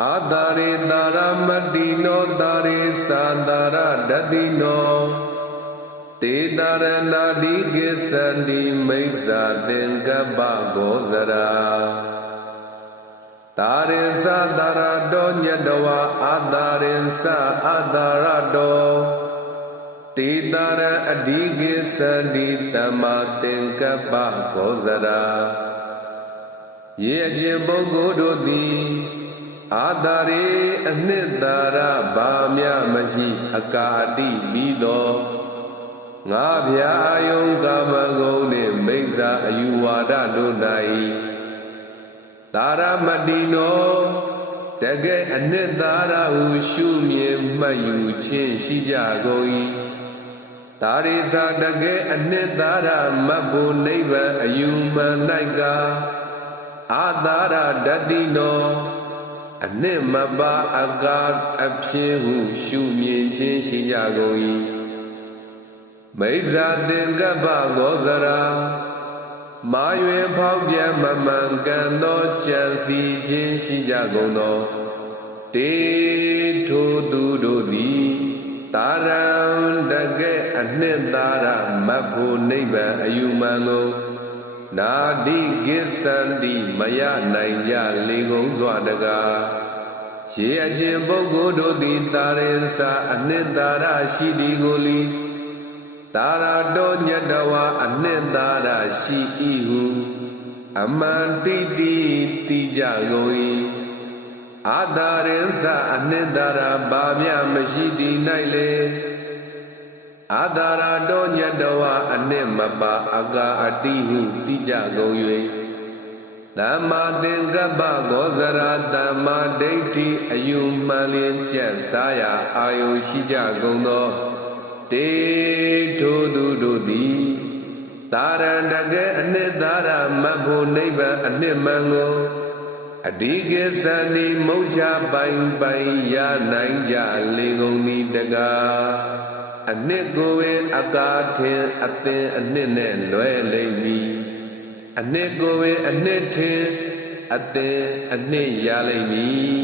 အာတာရေတာရမတ္တိနောတာရေသာတာရဒတိနောတေတာရဏာတိကိသန္တိမိစ္ဆာသင်္ကပ္ပဂောဇရာတာရိသတာရတောညတဝအာတာရိသအာတာရတောတေတာရအဓိကိသန္တိတမသင်္ကပ္ပဂောဇရာရေအကျင့်ပုဂ္ဂိုလ်တို့သည် အာတာရေအနှစ်သာရဘာမြမရှိ အကာတိပြီးသောငါဗျာအာယုံကာမဂုဏ်နှင့်မိစ္ဆာအယူဝါဒတို့၌တာရမတိနောတကယ်အနှစ်သာရဟုရှုမြင်မှတ်ယူခြင်းရှိကြကုန်၏တာရိသာတကယ်အနှစ်သာရမတ်ဖို့နိဗ္ဗာန်အယူမှန်၌ကအာသာရဒတိနောအ နှစ်မပါအကာအဖြစ်ဟုရှုမြင်ခြင်းရှိကြကုန်၏မိစ္ဆာသင်္ကပ္ပဂောဇရာမာယွေဖောက်ပြန်မမှန်ကန်သောကြံစီခြင်းရှိကြကုန်သောတေထိုသူတို့သည်တာရံတကဲ့အနှစ်သာရမတ်ဖို့နိဗ္ဗာန်အယူမှန်ကို နာတိကိသန္တိမယနိုင်ကြလေကုန်စွာတကားရေအချင်းပုဂ္ဂိုလ်တို့သည်တာရင်စာအနှစ်သာရရှိသည်ကိုလီတာရတောညတဝအနှစ်သာရရှိ၏ဟုအမန္တိတိတိကြကုန်၏အာတာရင်စာအနှစ်သာရဘာမြမရှိသည်၌လေ အာတာရတောညတဝအနှစ်မပါအကာအတိဟုတိကြကုန်၍သမ္မာသင်္ကပ္ပဂောဇရာသမ္မာဒိဋ္ဌိအယူမှန်လျင်ကျက်စားရာအာယုရှိကြကုန်သောတေထိုသူတို့သည်တာရံတကယ်အနှစ်သာရမတ်ဖို့နိဗ္ဗာန်အနှစ်မှန်ကိုအဓိကေသန္တိမုတ်ချပိုင်ပိုင်ရနိုင်ကြလေကုန်သည်တကား အနှစ်ကိုဝေအကာထင်အသင်အနှစ်နဲ့လွဲလိမ့်မည်အနှစ်ကိုဝေအနှစ်ထင်အသင်အနှစ်ရလိမ့်မည်